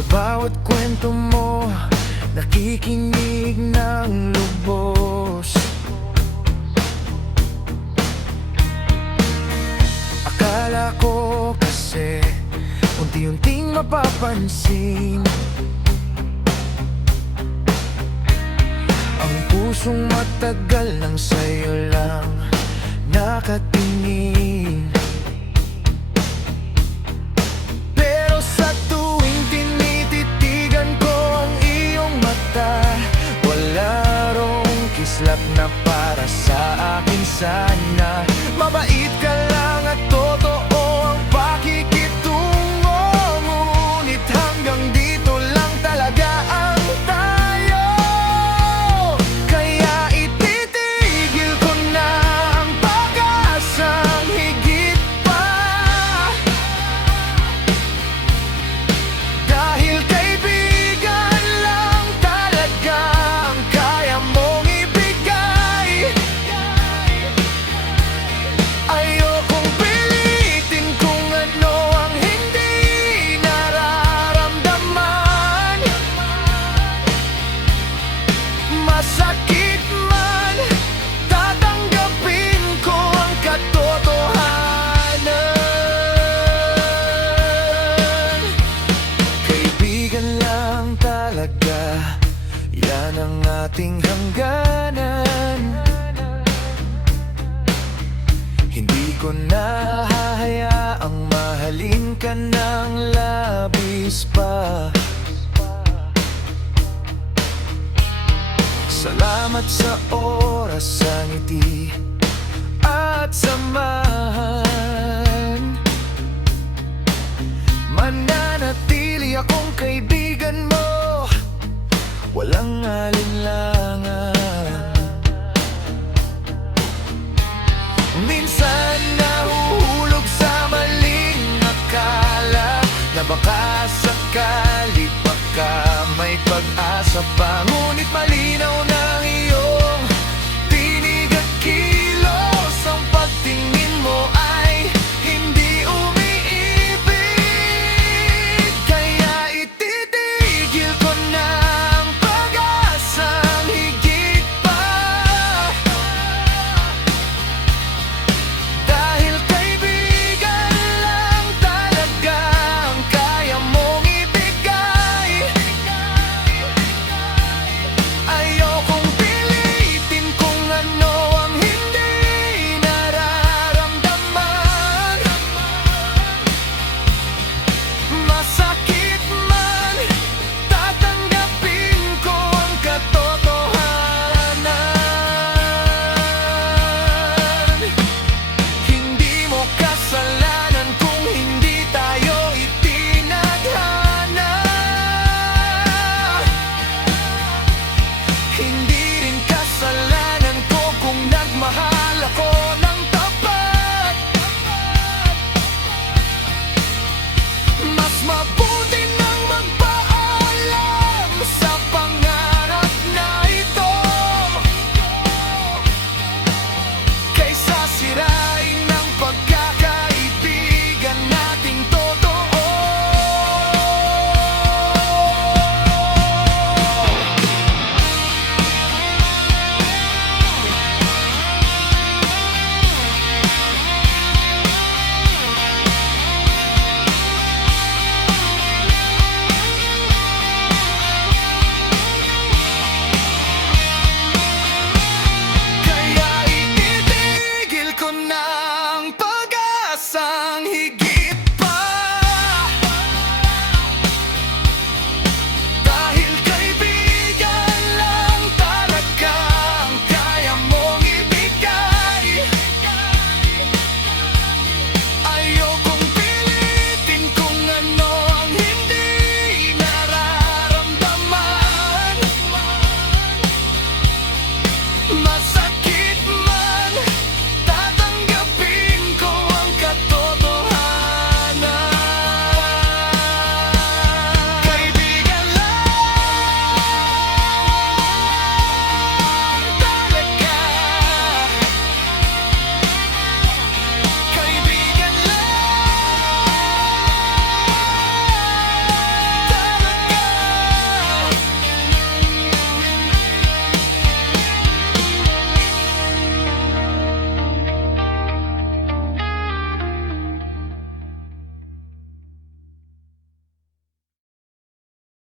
Sa bawat kwento mo, nakikinig ng lubos. Akala ko kasi unti-unting mapapansin ang pusong matagal nang sa'yo lang nakatingin. Pero sa tuwing tinititigan ko ang iyong mata, wala rong kislap na para sa akin. Sana mabait ka lang at totoo ang pakikitungo, ngunit hanggang dito lang talaga ang tayo. Kaya ititigil ko na ang pag-asang higit pa, dahil kaibigan lang talaga ang kaya mong ibigay. Ayokong pilitin kung ano ang hindi nararamdaman. Masakit man, tatanggapin ko ang katotohanan. Kaibigan lang talaga, yan ang ating hangganan. Hindi ko na hahayaang mahalin ka ng labis pa. Salamat sa oras, sa ngiti at samahan. Mananatili akong kaibigan mo, walang alinlangan. Minsan nahuhulog sa maling akala na baka sakali baka may pag-asa pa, ngunit malinaw na ang iyong